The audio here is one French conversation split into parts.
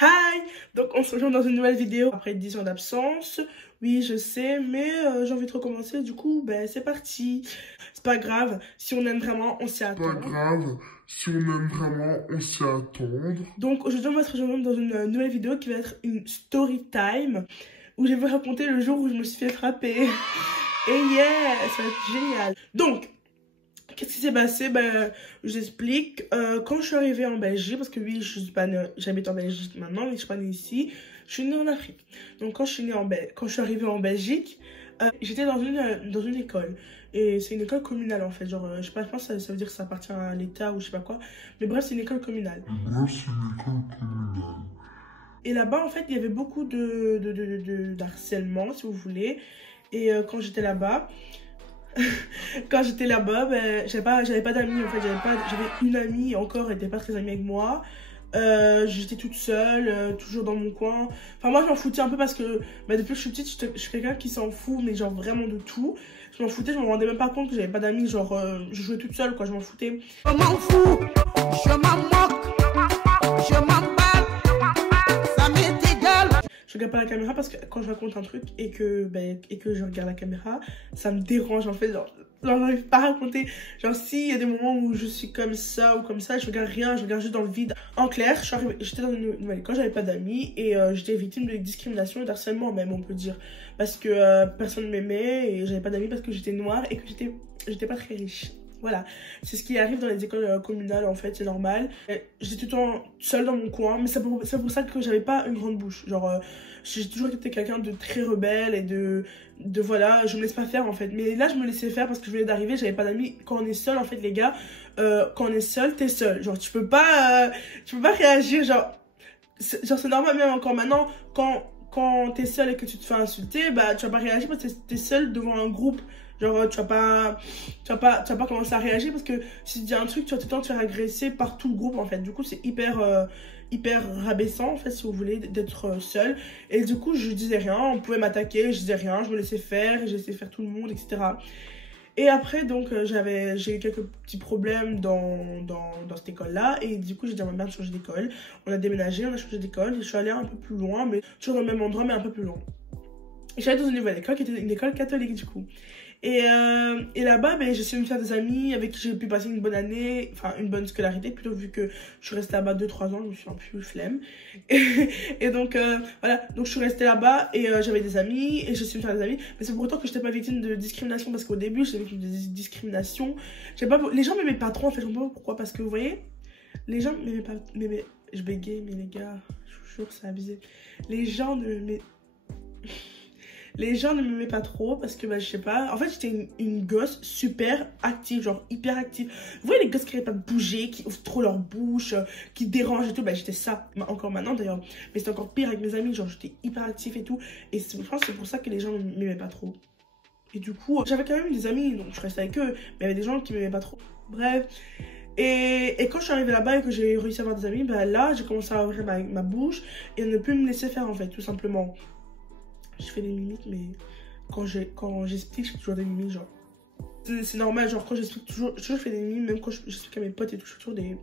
Hi! Donc on se rejoint dans une nouvelle vidéo après 10 ans d'absence. Oui, je sais, mais j'ai envie de recommencer. Du coup, ben c'est parti. C'est pas grave. Si on aime vraiment, on s'y attend. Donc aujourd'hui, on va se rejoindre dans une nouvelle vidéo qui va être une story time où je vais vous raconter le jour où je me suis fait frapper. Et yeah, ça va être génial. Donc, qu'est-ce qui s'est passé? Ben, je vous explique. Quand je suis arrivée en Belgique, parce que oui, j'habite en Belgique maintenant, mais je suis pas née ici. Je suis née en Afrique. Donc, quand je suis arrivée en Belgique, j'étais dans une école. Et c'est une école communale, en fait. Genre, je sais pas, je pense que ça veut dire que ça appartient à l'État ou je sais pas quoi. Mais bref, c'est une école communale. Et là-bas, en fait, il y avait beaucoup d'harcèlement, si vous voulez. Et quand j'étais là-bas... ben, j'avais pas d'amis en fait, j'avais une amie et encore, elle était pas très amie avec moi. J'étais toute seule, toujours dans mon coin. Enfin, moi, je m'en foutais un peu parce que bah, depuis que je suis petite, je suis quelqu'un qui s'en fout, mais genre vraiment de tout. Je m'en foutais, je me rendais même pas compte que j'avais pas d'amis. Genre, je jouais toute seule, quoi, je m'en foutais. Je m'en fous, je m'en moque, je m'en bats, ça m'est égal. Je regarde pas la caméra parce que quand je raconte un truc et que je regarde la caméra, ça me dérange en fait. Genre j'arrive pas à raconter. Genre, s'il y a des moments où je suis comme ça ou comme ça, je regarde rien, je regarde juste dans le vide. En clair, j'étais dans une nouvelle école, j'avais pas d'amis et j'étais victime de discrimination et d'harcèlement, même, on peut dire. Parce que personne m'aimait et j'avais pas d'amis parce que j'étais noire et que j'étais pas très riche. Voilà, c'est ce qui arrive dans les écoles communales en fait, c'est normal. J'étais tout le temps seule dans mon coin, mais c'est pour ça que j'avais pas une grande bouche. Genre, j'ai toujours été quelqu'un de très rebelle et de voilà, je me laisse pas faire en fait. Mais là, je me laissais faire parce que je venais d'arriver, j'avais pas d'amis. Quand on est seul, en fait, les gars, quand on est seul, t'es seul. Genre, tu peux pas réagir, genre c'est normal même encore maintenant, quand t'es seul et que tu te fais insulter, bah tu vas pas réagir parce que t'es seul devant un groupe. Genre, tu vas pas commencer à réagir parce que si tu dis un truc, tu vas tout le temps te faire agresser par tout le groupe en fait. Du coup, c'est hyper rabaissant en fait, si vous voulez, d'être seul. Et du coup, je disais rien, on pouvait m'attaquer, je disais rien, je me laissais faire, je laissais faire tout le monde, etc. Et après, donc, j'ai eu quelques petits problèmes dans cette école-là. Et du coup, j'ai dit à ma mère de changer d'école. On a déménagé, on a changé d'école. Et je suis allée un peu plus loin, mais toujours dans le même endroit, mais un peu plus loin. Et je suis allée dans une nouvelle école qui était une école catholique, du coup. Et là-bas, ben, j'ai essayé de me faire des amis avec qui j'ai pu passer une bonne année, enfin une bonne scolarité, plutôt vu que je suis restée là-bas 2-3 ans, je me suis un peu flemme. Et donc, voilà, donc je suis restée là-bas et j'avais des amis et j'ai essayé de me faire des amis. Mais c'est pour autant que je n'étais pas victime de discrimination parce qu'au début, j'étais victime de discrimination. Les gens m'aimaient pas trop en fait, je ne sais pas pourquoi, parce que vous voyez, les gens m'aimaient pas, je bégaye, mais les gars, je vous jure, c'est abusé. Les gens ne m'aimaient pas trop parce que, bah, je sais pas. En fait, j'étais une gosse super active, genre hyper active. Vous voyez les gosses qui n'arrivent pas de bouger, qui ouvrent trop leur bouche, qui dérangent et tout. Bah, j'étais ça, encore maintenant d'ailleurs. Mais c'était encore pire avec mes amis, genre j'étais hyper active et tout. Et je pense que c'est pour ça que les gens ne m'aimaient pas trop. Et du coup, j'avais quand même des amis, donc je restais avec eux. Mais il y avait des gens qui m'aimaient pas trop. Bref. Et quand je suis arrivée là-bas et que j'ai réussi à avoir des amis, bah là, j'ai commencé à ouvrir ma bouche et ne plus me laisser faire en fait, tout simplement. Je fais des mimiques, mais quand j'explique, je fais toujours des mimiques, genre. C'est normal, genre quand j'explique toujours, je fais des mimiques, même quand j'explique à mes potes et tout, je fais toujours des...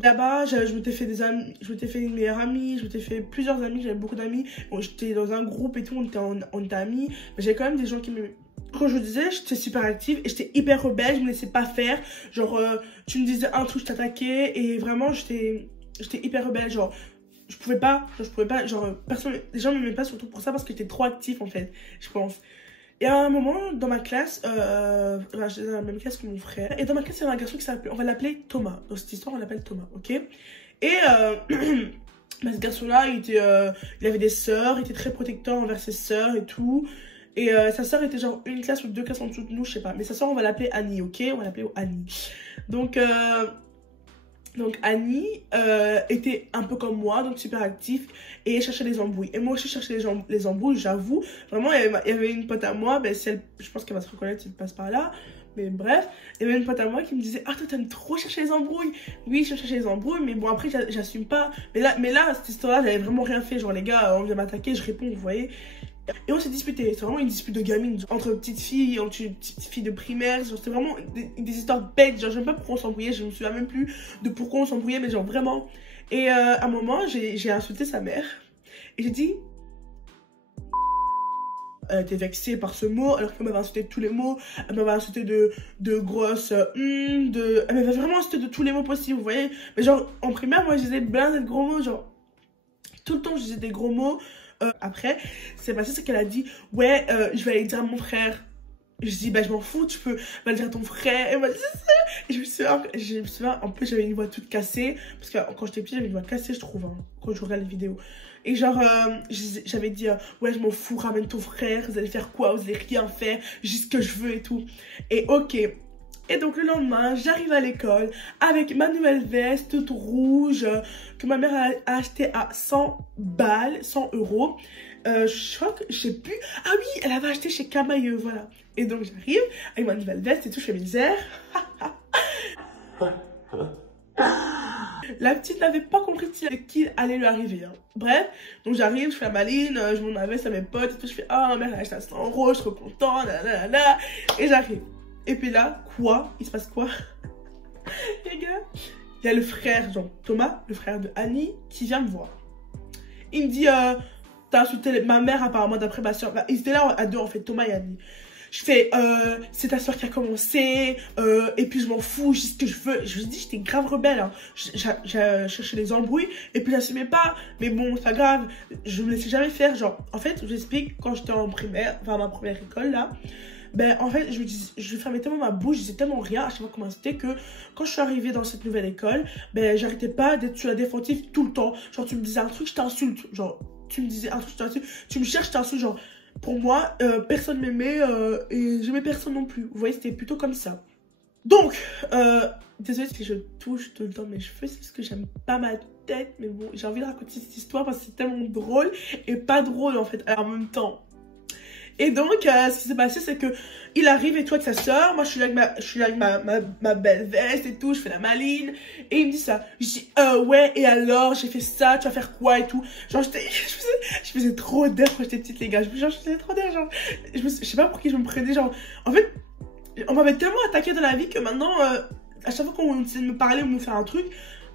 Là-bas, je m'étais fait des amis, je m'étais fait une meilleure amie, je m'étais fait plusieurs amis, j'avais beaucoup d'amis. Bon, j'étais dans un groupe et tout, on était amis, mais j'avais quand même des gens qui me... Quand je vous disais, j'étais super active et j'étais hyper rebelle, je me laissais pas faire. Genre, tu me disais un truc, je t'attaquais et vraiment, j'étais hyper rebelle, genre... Je pouvais pas, genre, les gens m'aimaient pas surtout pour ça parce que j'étais trop actif en fait, je pense. Et à un moment, dans ma classe, j'étais dans la même classe que mon frère, et dans ma classe, il y avait un garçon qui s'appelait, on va l'appeler Thomas. Dans cette histoire, on l'appelle Thomas, ok? Et bah, ce garçon-là, il avait des sœurs, il était très protecteur envers ses sœurs et tout. Et sa sœur était genre une classe ou deux classes en dessous de nous, je sais pas. Mais sa sœur, on va l'appeler Annie, ok? On va l'appeler Annie. Donc Annie était un peu comme moi, donc super active, et elle cherchait les embrouilles. Et moi aussi je cherchais les embrouilles, j'avoue. Vraiment, il y avait une pote à moi, ben, je pense qu'elle va se reconnaître si elle passe par là. Mais bref, il y avait une pote à moi qui me disait « Ah, toi t'aimes trop chercher les embrouilles !» Oui, je cherchais les embrouilles, mais bon après j'assume pas. Mais là, cette histoire-là, j'avais vraiment rien fait. Genre les gars, on vient m'attaquer, je réponds, vous voyez. Et on s'est disputé, c'est vraiment une dispute de gamine, entre petites filles, entre une petite fille de primaire, genre c'était vraiment des histoires bêtes, genre je sais même pas pourquoi on s'embrouillait, je me souviens même plus de pourquoi on s'embrouillait, mais genre vraiment. Et à un moment, j'ai insulté sa mère, et j'ai dit... Elle était vexée par ce mot, alors qu'elle m'avait insulté de tous les mots, elle m'avait insulté de grosses, elle m'avait vraiment insulté de tous les mots possibles, vous voyez. Mais genre, en primaire, moi je disais plein de gros mots, genre, tout le temps je disais des gros mots. Après, c'est passé, c'est qu'elle a dit, ouais, je vais aller dire à mon frère. Je dis, bah je m'en fous, tu peux le dire à ton frère. Et moi, c'est ça. Et je me souviens, en plus j'avais une voix toute cassée, parce que quand j'étais petite, j'avais une voix cassée, je trouve, hein, quand je regarde les vidéos. Et genre, j'avais dit, ouais, je m'en fous, ramène ton frère, vous allez faire quoi? Vous allez rien faire, juste ce que je veux et tout. Et ok. Et donc le lendemain, j'arrive à l'école avec ma nouvelle veste toute rouge que ma mère a achetée à 100 balles, 100 euros. Je crois que, je sais plus. Ah oui, elle avait acheté chez Camailleux, voilà. Et donc j'arrive avec ma nouvelle veste et tout, je fais mes airs. La petite n'avait pas compris qui allait lui arriver. Hein. Bref, donc j'arrive, je fais la maline, je m'en avais à mes potes et tout. Je fais, oh, ma mère a acheté à 100 euros, je suis trop contente, et j'arrive. Et puis là, quoi? Il se passe quoi? Les gars, il y a le frère, genre Thomas, le frère de Annie, qui vient me voir. Il me dit, t'as insulté ma mère apparemment d'après ma soeur. Bah, ils étaient là à deux en fait, Thomas et Annie. Je fais, c'est ta soeur qui a commencé, et puis je m'en fous, je dis ce que je veux. Je lui dis, j'étais grave rebelle, hein. J'ai cherché des embrouilles, et puis j'assumais pas. Mais bon, c'est pas grave, je me laissais jamais faire. Genre, en fait, je vous explique, quand j'étais en primaire, enfin ma première école là, ben en fait, je fermais tellement ma bouche, je disais tellement rien à chaque fois comment c'était que quand je suis arrivée dans cette nouvelle école, ben j'arrêtais pas d'être sur la défensive tout le temps. Genre, tu me disais un truc, je t'insulte. Genre, tu me disais un truc, je t'insulte. Tu me cherches, je t'insulte. Genre, pour moi, personne m'aimait et j'aimais personne non plus. Vous voyez, c'était plutôt comme ça. Donc, désolée si je touche tout le temps mes cheveux, c'est parce que j'aime pas ma tête. Mais bon, j'ai envie de raconter cette histoire parce que c'est tellement drôle et pas drôle en fait en même temps. Et donc, ce qui s'est passé, c'est que il arrive et tout avec sa soeur. Moi, je suis là avec ma belle veste et tout. Je fais la maline. Et il me dit ça. Je dis, ouais, et alors, j'ai fait ça, tu vas faire quoi et tout. Genre, je faisais trop d'air quand j'étais petite, les gars. Genre, je faisais trop d'air. Genre, je sais pas pour qui je me prenais. Genre, en fait, on m'avait tellement attaqué dans la vie que maintenant, à chaque fois qu'on essayait de me parler ou de me faire un truc,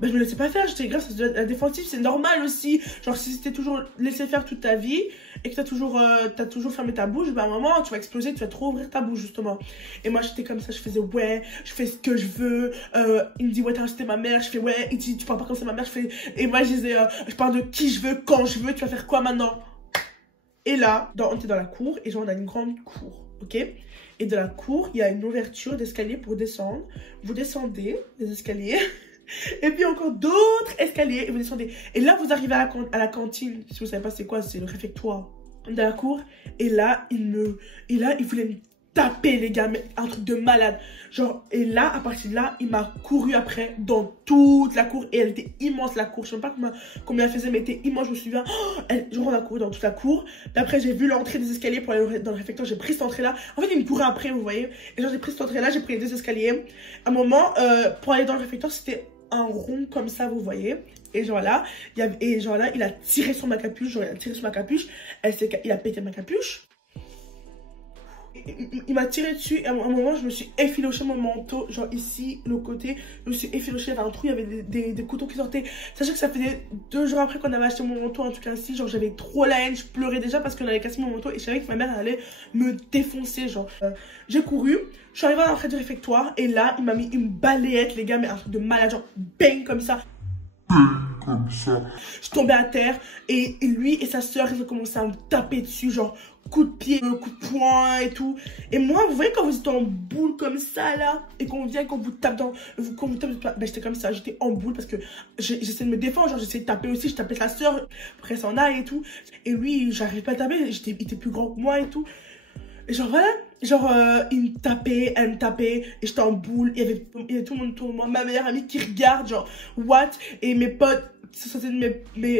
ben, je me laissais pas faire, j'étais grave, la défensive, c'est normal aussi. Genre, si t'es toujours laissé faire toute ta vie et que t'as toujours fermé ta bouche, ben, à un moment, tu vas exploser, tu vas trop ouvrir ta bouche, justement. Et moi, j'étais comme ça, je faisais, ouais, je fais ce que je veux. Il me dit, ouais, t'as acheté ma mère, je fais, ouais, il dit, tu parles pas comme ça, ma mère, je fais, et moi, je disais, je parle de qui je veux, quand je veux, tu vas faire quoi maintenant? Et là, on était dans la cour, et genre, on a une grande cour, ok? Et dans la cour, il y a une ouverture d'escalier pour descendre. Vous descendez les escaliers. Et puis encore d'autres escaliers et vous descendez. Et là, vous arrivez à la cantine. Si vous savez pas c'est quoi, c'est le réfectoire de la cour. Et là, il voulait me taper, les gars, mais un truc de malade. Genre, et là, à partir de là, il m'a couru après dans toute la cour. Et elle était immense, la cour. Je sais même pas combien elle faisait, mais elle était immense, je me souviens. Genre, on a couru dans toute la cour. Puis après, j'ai vu l'entrée des escaliers pour aller dans le réfectoire. J'ai pris cette entrée-là. En fait, il me courait après, vous voyez. Et genre, j'ai pris cette entrée-là, j'ai pris les deux escaliers. À un moment, pour aller dans le réfectoire, c'était un rond comme ça, vous voyez. Et genre là, il a tiré sur ma capuche. Genre, il a tiré sur ma capuche. Il a pété ma capuche. Il m'a tiré dessus et à un moment je me suis effiloché mon manteau, genre ici, le côté, je me suis effiloché, il y avait un trou, il y avait des couteaux qui sortaient. Sachez que ça faisait 2 jours après qu'on avait acheté mon manteau, en tout cas ici, genre j'avais trop la haine, je pleurais déjà parce qu'on avait cassé mon manteau et je savais que ma mère allait me défoncer, genre. J'ai couru, je suis arrivée à l'entrée du réfectoire et là, il m'a mis une balayette, les gars, mais un truc de malade, genre bang comme ça. Comme ça. Je tombais à terre et lui et sa soeur ils ont commencé à me taper dessus, genre coup de pied, coup de poing et tout. Et moi, vous voyez quand vous êtes en boule comme ça là et qu'on vient, qu'on vous tape dans, ben j'étais comme ça, j'étais en boule parce que j'essayais de me défendre, genre j'essayais de taper aussi, je tapais sa soeur, après s'en aille et tout. Et lui, j'arrivais pas à taper, il était plus grand que moi et tout. Et genre voilà, genre il me tapait, elle me tapait et j'étais en boule, il y avait tout le monde autour de moi, ma meilleure amie qui regarde, genre what, et mes potes, c'était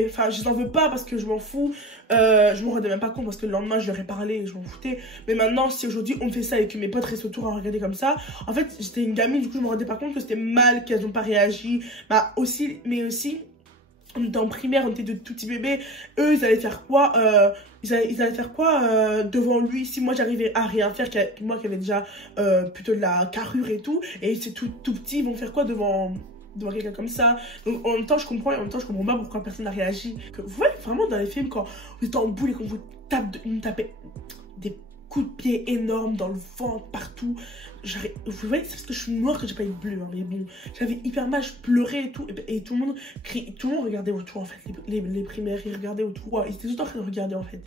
enfin je n'en veux pas parce que je m'en fous, je me rendais même pas compte parce que le lendemain je leur ai parlé et je m'en foutais. Mais maintenant si aujourd'hui on me fait ça et que mes potes restent autour à regarder comme ça, en fait j'étais une gamine, du coup je me rendais pas compte que c'était mal qu'elles n'ont pas réagi, mais aussi On était en primaire, on était de tout petits bébés. Eux, ils allaient faire quoi ils allaient faire quoi devant lui si moi j'arrivais à rien faire, moi qui avais déjà plutôt de la carrure et tout, et c'est tout petit, ils vont faire quoi devant quelqu'un comme ça. Donc en même temps je comprends, et en même temps je comprends pas pourquoi personne n'a réagi. Vous voyez vraiment dans les films quand vous êtes en boule et qu'on vous tapez des coups de pied énormes dans le ventre, partout. Vous voyez, c'est parce que je suis noire que j'ai pas eu bleu, hein, mais bon, j'avais hyper mal, je pleurais et tout, et tout le monde crie, tout le monde regardait autour en fait, les primaires, ils regardaient autour, ils étaient tout en train de regarder en fait.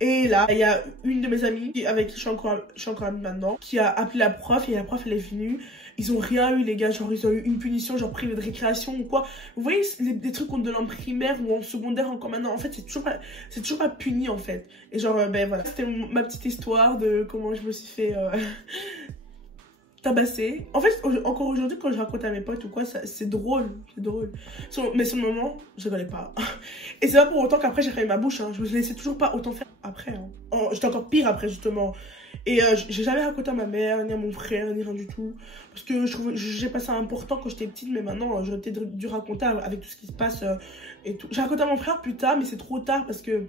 Et là, il y a une de mes amies avec qui je suis encore amie maintenant, qui a appelé la prof, et la prof elle est venue. Ils ont rien eu les gars, genre ils ont eu une punition, genre privé de récréation ou quoi. Vous voyez des trucs qu'on donne en primaire ou en secondaire encore maintenant, en fait c'est toujours pas puni en fait. Et genre ben voilà, c'était ma petite histoire de comment je me suis fait tabasser. En fait encore aujourd'hui quand je raconte à mes potes ou quoi, c'est drôle, mais sur le moment je rigolais pas. Et c'est pas pour autant qu'après j'ai fermé ma bouche, hein. Je me laissais toujours pas autant faire après, hein. J'étais encore pire après justement. Et j'ai jamais raconté à ma mère, ni à mon frère, ni rien du tout. Parce que j'ai passé important quand j'étais petite, mais maintenant j'aurais peut-être dû raconter avec tout ce qui se passe et tout. J'ai raconté à mon frère plus tard, mais c'est trop tard parce que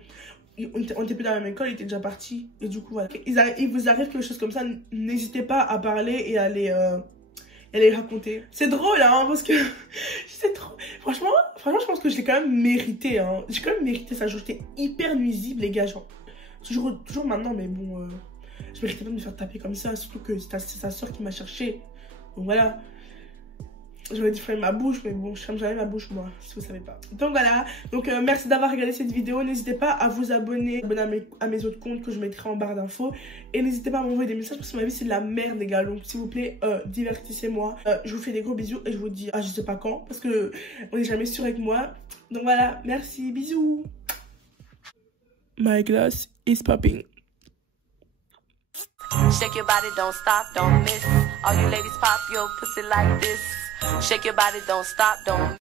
on était plus dans la même école, il était déjà parti. Et du coup, voilà. Il vous arrive quelque chose comme ça, n'hésitez pas à parler et à les raconter. C'est drôle, hein, parce que c'est trop... Franchement, je pense que je l'ai quand même mérité, hein. J'ai quand même mérité ça. J'étais hyper nuisible, les gars, genre. Toujours maintenant, mais bon... je méritais pas de me faire taper comme ça, surtout que c'est sa soeur qui m'a cherché. Donc voilà. J'aurais dû fermer ma bouche, mais bon, je ferme jamais ma bouche, moi, si vous savez pas. Donc voilà. Donc merci d'avoir regardé cette vidéo. N'hésitez pas à vous abonner à mes autres comptes que je mettrai en barre d'infos. Et n'hésitez pas à m'envoyer des messages parce que ma vie, c'est de la merde, les gars. Donc s'il vous plaît, divertissez-moi. Je vous fais des gros bisous et je vous dis à je sais pas quand. Parce que on n'est jamais sûr avec moi. Donc voilà. Merci. Bisous. My glass is popping. Shake your body, don't stop, don't miss. All you ladies pop your pussy like this. Shake your body, don't stop, don't